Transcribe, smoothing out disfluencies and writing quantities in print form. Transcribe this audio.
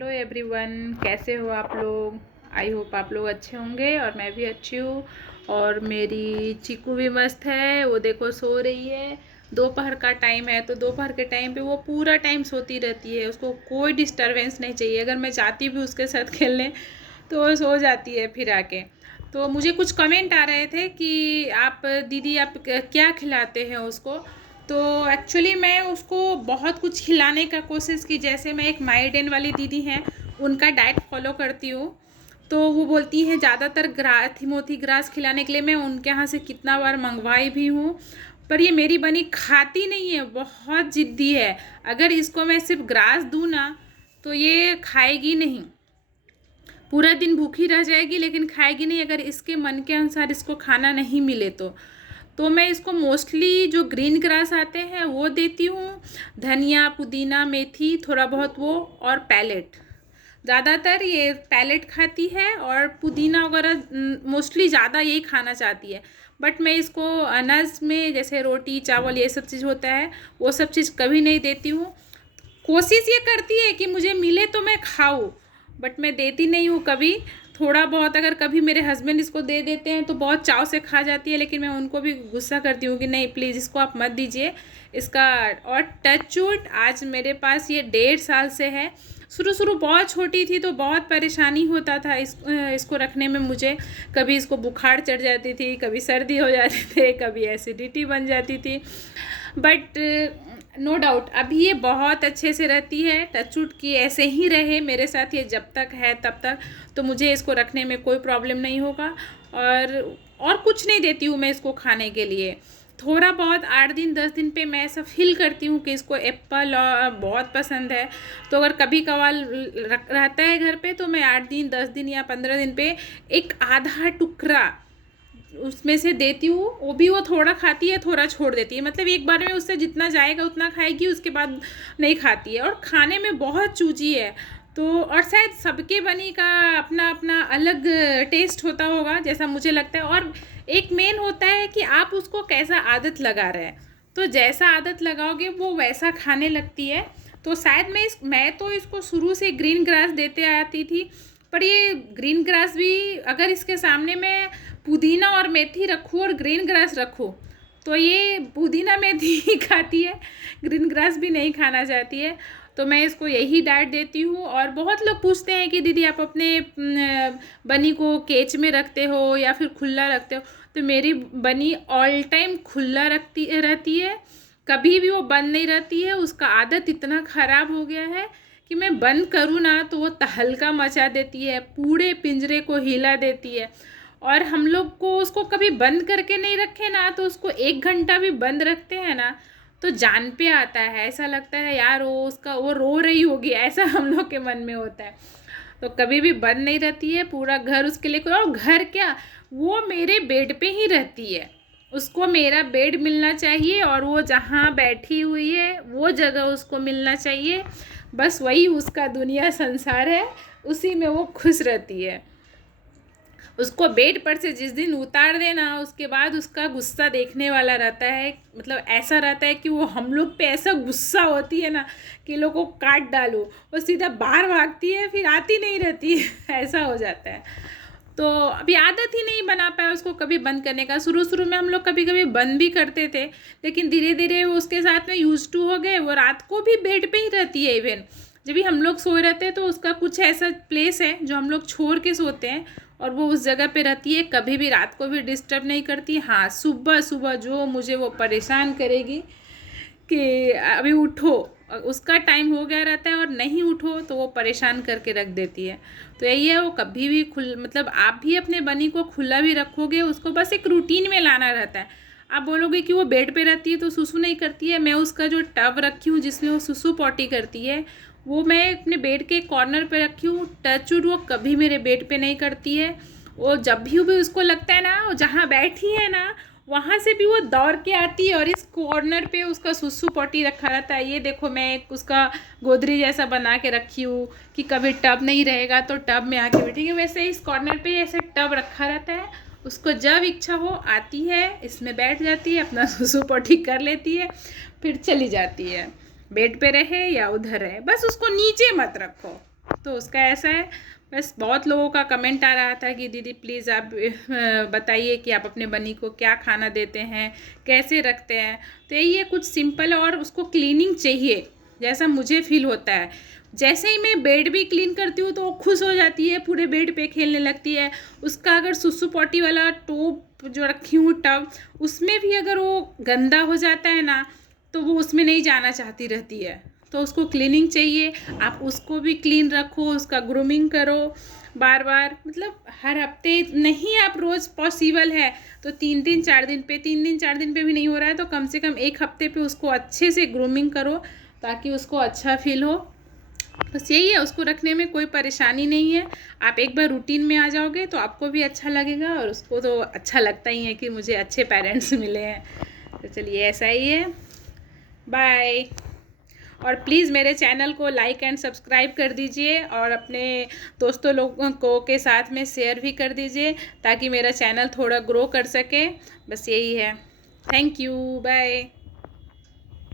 Hello everyone, कैसे हो आप लोग। आई होप आप लोग अच्छे होंगे और मैं भी अच्छी हूँ। और मेरी चीकू भी मस्त है, वो देखो सो रही है। दोपहर का टाइम है तो दोपहर के टाइम पे वो पूरा टाइम सोती रहती है, उसको कोई डिस्टरबेंस नहीं चाहिए। अगर मैं चाहती भी उसके साथ खेलने तो वो सो जाती है फिर आके। तो मुझे कुछ कमेंट आ रहे थे कि आप दीदी आप क्या खिलाते हैं उसको। तो एक्चुअली मैं उसको बहुत कुछ खिलाने का कोशिश की। जैसे मैं एक माइडेन वाली दीदी हैं, उनका डाइट फॉलो करती हूँ। तो वो बोलती हैं ज़्यादातर थिमोथी ग्रास खिलाने के लिए। मैं उनके यहाँ से कितना बार मंगवाई भी हूँ, पर ये मेरी बनी खाती नहीं है, बहुत ज़िद्दी है। अगर इसको मैं सिर्फ ग्रास दूँ ना तो ये खाएगी नहीं, पूरा दिन भूखी रह जाएगी लेकिन खाएगी नहीं, अगर इसके मन के अनुसार इसको खाना नहीं मिले तो मैं इसको मोस्टली जो ग्रीन ग्रास आते हैं वो देती हूँ। धनिया, पुदीना, मेथी, थोड़ा बहुत वो, और पैलेट। ज़्यादातर ये पैलेट खाती है और पुदीना वगैरह मोस्टली ज़्यादा यही खाना चाहती है। बट मैं इसको अनाज में जैसे रोटी चावल ये सब चीज़ होता है, वो सब चीज़ कभी नहीं देती हूँ। कोशिश ये करती है कि मुझे मिले तो मैं खाऊँ, बट मैं देती नहीं हूँ कभी। थोड़ा बहुत अगर कभी मेरे हस्बैंड इसको दे देते हैं तो बहुत चाव से खा जाती है, लेकिन मैं उनको भी गुस्सा करती हूँ कि नहीं प्लीज़ इसको आप मत दीजिए इसका। और टचवुड आज मेरे पास ये 1.5 साल से है। शुरू शुरू बहुत छोटी थी तो बहुत परेशानी होता था इसको रखने में मुझे। कभी इसको बुखार चढ़ जाती थी, कभी सर्दी हो जाती थी, कभी एसिडिटी बन जाती थी। बट नो डाउट अभी ये बहुत अच्छे से रहती है। टचवुड की ऐसे ही रहे मेरे साथ, ये जब तक है तब तक, तो मुझे इसको रखने में कोई प्रॉब्लम नहीं होगा। और कुछ नहीं देती हूँ मैं इसको खाने के लिए। थोड़ा बहुत 8 दिन 10 दिन पे मैं ऐसा फील करती हूँ कि इसको एप्पल बहुत पसंद है, तो अगर कभी कभार रहता है घर पे तो मैं 8 दिन 10 दिन या 15 दिन पे एक आधा टुकड़ा उसमें से देती हूँ। वो भी वो थोड़ा खाती है, थोड़ा छोड़ देती है। मतलब एक बार में उससे जितना जाएगा उतना खाएगी, उसके बाद नहीं खाती है। और खाने में बहुत चूजी है। तो और शायद सबके बनी का अपना अपना अलग टेस्ट होता होगा जैसा मुझे लगता है। और एक मेन होता है कि आप उसको कैसा आदत लगा रहे हैं, तो जैसा आदत लगाओगे वो वैसा खाने लगती है। तो शायद मैं तो इसको शुरू से ग्रीन ग्रास देते आती थी, पर ये ग्रीन ग्रास भी अगर इसके सामने मैं पुदीना और मेथी रखूँ और ग्रीन ग्रास रखूँ तो ये पुदीना मेथी ही खाती है, ग्रीन ग्रास भी नहीं खाना चाहती है। तो मैं इसको यही डाइट देती हूँ। और बहुत लोग पूछते हैं कि दीदी आप अपने बनी को केज में रखते हो या फिर खुला रखते हो। तो मेरी बनी ऑल टाइम खुला रहती है, कभी भी वो बंद नहीं रहती है। उसका आदत इतना ख़राब हो गया है कि मैं बंद करूँ ना तो वो तहलका मचा देती है, पूरे पिंजरे को हिला देती है। और हम लोग को उसको कभी बंद करके नहीं रखे ना, तो उसको 1 घंटा भी बंद रखते हैं ना तो जान पे आता है, ऐसा लगता है यार वो रो रही होगी, ऐसा हम लोग के मन में होता है। तो कभी भी बंद नहीं रहती है, पूरा घर उसके लिए। और घर क्या, वो मेरे बेड पे ही रहती है, उसको मेरा बेड मिलना चाहिए और वो जहाँ बैठी हुई है वो जगह उसको मिलना चाहिए। बस वही उसका दुनिया संसार है, उसी में वो खुश रहती है। उसको बेड पर से जिस दिन उतार देना उसके बाद उसका गुस्सा देखने वाला रहता है। मतलब ऐसा रहता है कि वो हम लोग पे ऐसा गुस्सा होती है ना कि लोग को काट डालो, वो सीधा बाहर भागती है, फिर आती नहीं रहती है ऐसा हो जाता है। तो अभी आदत ही नहीं बना पाया उसको कभी बंद करने का। शुरू शुरू में हम लोग कभी कभी बंद भी करते थे, लेकिन धीरे धीरे वो उसके साथ में यूज टू हो गए। वो रात को भी बेड पे ही रहती है। इवन जब भी हम लोग सोए रहते हैं तो उसका कुछ ऐसा प्लेस है जो हम लोग छोड़ के सोते हैं और वो उस जगह पे रहती है, कभी भी रात को भी डिस्टर्ब नहीं करती। हाँ, सुबह सुबह जो मुझे वो परेशान करेगी कि अभी उठो, उसका टाइम हो गया रहता है और नहीं उठो तो वो परेशान करके रख देती है। तो यही है, वो कभी भी मतलब आप भी अपने बनी को खुला भी रखोगे, उसको बस एक रूटीन में लाना रहता है। आप बोलोगे कि वो बेड पे रहती है तो सुसु नहीं करती है, मैं उसका जो टब रखी हूँ जिसमें वो सुसु पॉटी करती है वो मैं अपने बेड के कॉर्नर पे रखी हूँ। टचवुड वो कभी मेरे बेड पे नहीं करती है। वो जब भी उसको लगता है ना जहाँ बैठी है ना वहाँ से भी वो दौड़ के आती है और इस कॉर्नर पे उसका सुसु पॉटी रखा रहता है। ये देखो मैं एक उसका गोदरी जैसा बना के रखी हूँ कि कभी टब नहीं रहेगा तो टब में आके बैठेगी। वैसे इस कॉर्नर पे ऐसे टब रखा रहता है, उसको जब इच्छा हो आती है, इसमें बैठ जाती है, अपना सुसु पॉटी कर लेती है, फिर चली जाती है। बेड पे रहे या उधर रहे, बस उसको नीचे मत रखो। तो उसका ऐसा है। बस बहुत लोगों का कमेंट आ रहा था कि दीदी प्लीज़ आप बताइए कि आप अपने बनी को क्या खाना देते हैं, कैसे रखते हैं। तो यही है, कुछ सिंपल, और उसको क्लीनिंग चाहिए जैसा मुझे फील होता है। जैसे ही मैं बेड भी क्लीन करती हूँ तो वो खुश हो जाती है, पूरे बेड पे खेलने लगती है। उसका अगर सुसु पॉटी वाला टोप जो रखी हूँ टब, उसमें भी अगर वो गंदा हो जाता है ना तो वो उसमें नहीं जाना चाहती रहती है। तो उसको क्लीनिंग चाहिए, आप उसको भी क्लीन रखो, उसका ग्रूमिंग करो बार बार, मतलब हर हफ्ते नहीं, आप रोज़ पॉसिबल है तो 3-4 दिन पे, 3-4 दिन पे भी नहीं हो रहा है तो कम से कम 1 हफ्ते पे उसको अच्छे से ग्रूमिंग करो ताकि उसको अच्छा फील हो। बस यही है, उसको रखने में कोई परेशानी नहीं है। आप एक बार रूटीन में आ जाओगे तो आपको भी अच्छा लगेगा और उसको तो अच्छा लगता ही है कि मुझे अच्छे पेरेंट्स मिले हैं। तो चलिए ऐसा ही है, बाय। और प्लीज़ मेरे चैनल को लाइक एंड सब्सक्राइब कर दीजिए और अपने दोस्तों लोगों को के साथ में शेयर भी कर दीजिए ताकि मेरा चैनल थोड़ा ग्रो कर सके। बस यही है। Thank you, bye.